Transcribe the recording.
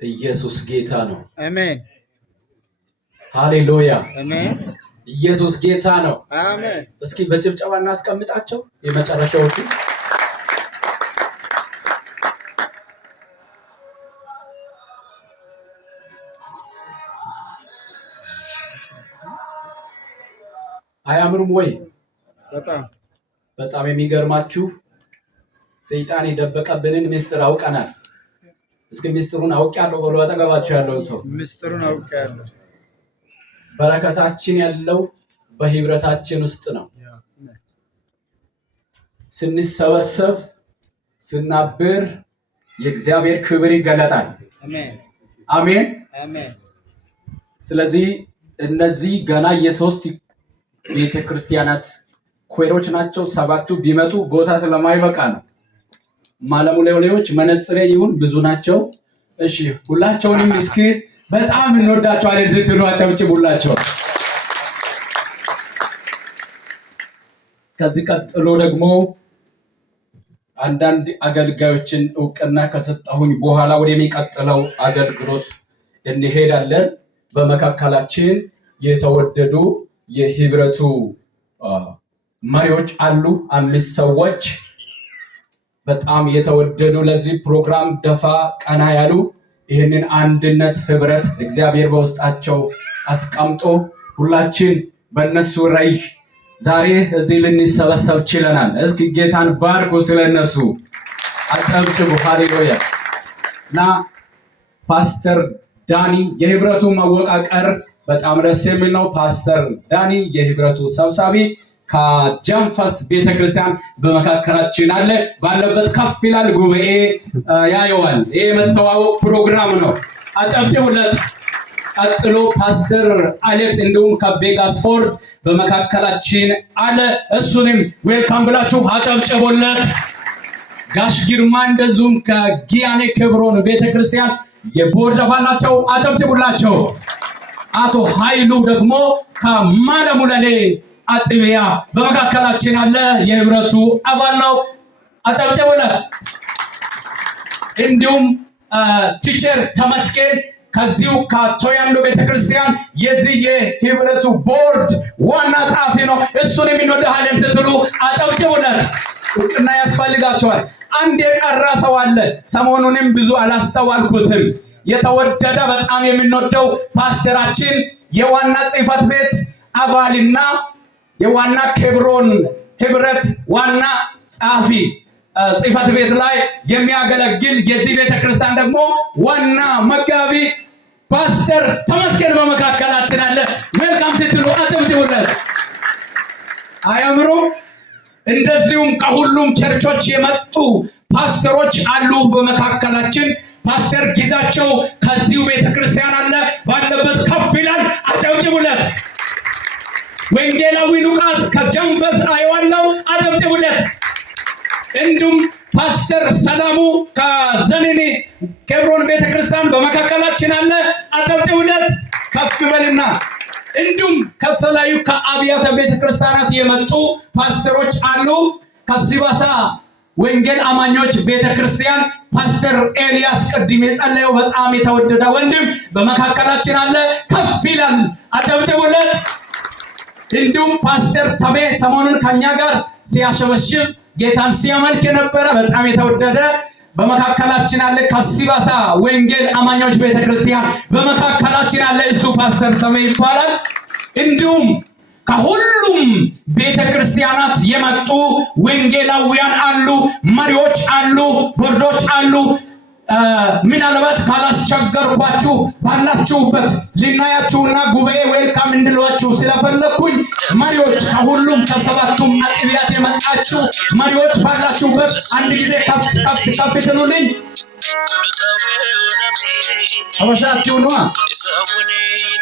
ኢየሱስ ጌታ ነው። አሜን ሃሌሉያ አሜን። ኢየሱስ ጌታ ነው። አሜን። እስኪ በጭብጨባ እናስቀምጣቸው የመጨረሻዎቹ። አያምሩም ወይ? በጣም የሚገርማችሁ ሰይጣን የደበቀብንን ምስጢር አውቀናል። እስኪ ምስጢሩን አውቄያለሁ ብሎ አጠገባችሁ ያለውን ሰው ምስጢሩን አውቄያለሁ። በረከታችን ያለው በህብረታችን ውስጥ ነው። ስንሰበሰብ ስናብር የእግዚአብሔር ክብር ይገለጣል። አሜን አሜን አሜን። ስለዚህ እነዚህ ገና የሶስት ቤተክርስቲያናት ኮይሮች ናቸው። ሰባቱ ቢመጡ ቦታ ስለማይበቃ ነው። ማለሙሌዎች መነጽሬ ይሁን ብዙ ናቸው። እሺ ሁላቸውንም እስኪ በጣም እንወዳቸዋለን ስትሉ አጨብጭቡላቸው። ከዚህ ቀጥሎ ደግሞ አንዳንድ አገልጋዮችን እውቅና ከሰጠሁኝ በኋላ ወደሚቀጥለው አገልግሎት እንሄዳለን። በመካከላችን የተወደዱ የህብረቱ መሪዎች አሉ። 5 ሰዎች በጣም የተወደዱ ለዚህ ፕሮግራም ደፋ ቀና ያሉ ይህንን አንድነት ህብረት እግዚአብሔር በውስጣቸው አስቀምጦ ሁላችን በእነሱ ራዕይ ዛሬ እዚህ ልንሰበሰብ ችለናል። እስኪ ጌታን ባርኩ። ስለነሱ አጨብጭቡ። ሃሌሉያ። እና ፓስተር ዳኒ የህብረቱ መወቃቀር በጣም ደስ የሚል ነው። ፓስተር ዳኒ የህብረቱ ሰብሳቢ ከጃንፈስ ቤተክርስቲያን በመካከላችን አለ። ባለበት ከፍ ይላል፣ ጉባኤ ያየዋል። ይሄ መተዋወቅ ፕሮግራም ነው። አጨብጭቡለት። ቀጥሎ ፓስተር አሌክስ እንዲሁም ከቤጋስፎርድ በመካከላችን አለ። እሱንም ዌልካም ብላችሁ አጨብጭቡለት። ጋሽ ግርማ እንደዚሁም ከጊያኔ ክብሮን ቤተክርስቲያን የቦርድ አባል ናቸው። አጨብጭቡላቸው። አቶ ኃይሉ ደግሞ ከማለሙለሌ አጥቢያ በመካከላችን አለ። የህብረቱ አባል ነው። አጨብጭቡለት። እንዲሁም ቲቸር ተመስገን ከዚሁ ከቶያንዶ ቤተክርስቲያን የዚህ የህብረቱ ቦርድ ዋና ጸሐፊ ነው። እሱን እንወዳለን ስትሉ አጨብጭቡለት። እውቅና ያስፈልጋቸዋል። አንድ የቀረ ሰው አለ። ሰሞኑንም ብዙ አላስተዋልኩትም። የተወደደ በጣም የምንወደው ፓስተራችን የዋና ጽሕፈት ቤት አባልና የዋና ክብሮን ህብረት ዋና ጸሐፊ ጽሕፈት ቤት ላይ የሚያገለግል የዚህ ቤተክርስቲያን ደግሞ ዋና መጋቢ ፓስተር ተመስገን በመካከላችን አለ። ዌልካም ስትሉ አጨብጭቡለት። አያምሩም? እንደዚሁም ከሁሉም ቸርቾች የመጡ ፓስተሮች አሉ በመካከላችን። ፓስተር ጊዛቸው ከዚሁ ቤተክርስቲያን አለ። ባለበት ከፍ ይላል። አጨብጭቡለት። ወንጌላዊ ሉቃስ ከጃንፈስ አየዋለሁ። አጨብጭቡለት። እንዲሁም ፓስተር ሰላሙ ከዘኔኔ ክብሮን ቤተክርስቲያን በመካከላችን አለ። አጨብጭቡለት። ከፍ በልና እንዲሁም ከተለያዩ ከአብያተ ቤተክርስቲያናት የመጡ ፓስተሮች አሉ። ከሲባሳ ወንጌል አማኞች ቤተክርስቲያን ፓስተር ኤልያስ ቅድም የጸለየው በጣም የተወደደ ወንድም በመካከላችን አለ። ከፍ ይላል። አጨብጭቡለት። እንዲሁም ፓስተር ተሜ ሰሞኑን ከኛ ጋር ሲያሸበሽብ ጌታን ሲያመልክ የነበረ በጣም የተወደደ በመካከላችን አለ። ከሲባሳ ወንጌል አማኞች ቤተክርስቲያን በመካከላችን አለ። እሱ ፓስተር ተሜ ይባላል። እንዲሁም ከሁሉም ቤተክርስቲያናት የመጡ ወንጌላውያን አሉ፣ መሪዎች አሉ፣ ቦርዶች አሉ። ምናልባት ካላስቸገርኳችሁ ባላችሁበት ልናያችሁና ጉባኤ ዌልካም እንድሏችሁ ስለፈለኩኝ መሪዎች ከሁሉም ከሰባቱም አጥቢያት የመጣችሁ መሪዎች ባላችሁበት አንድ ጊዜ ከፍ ትሉልኝ። አበሻችሁ ነው።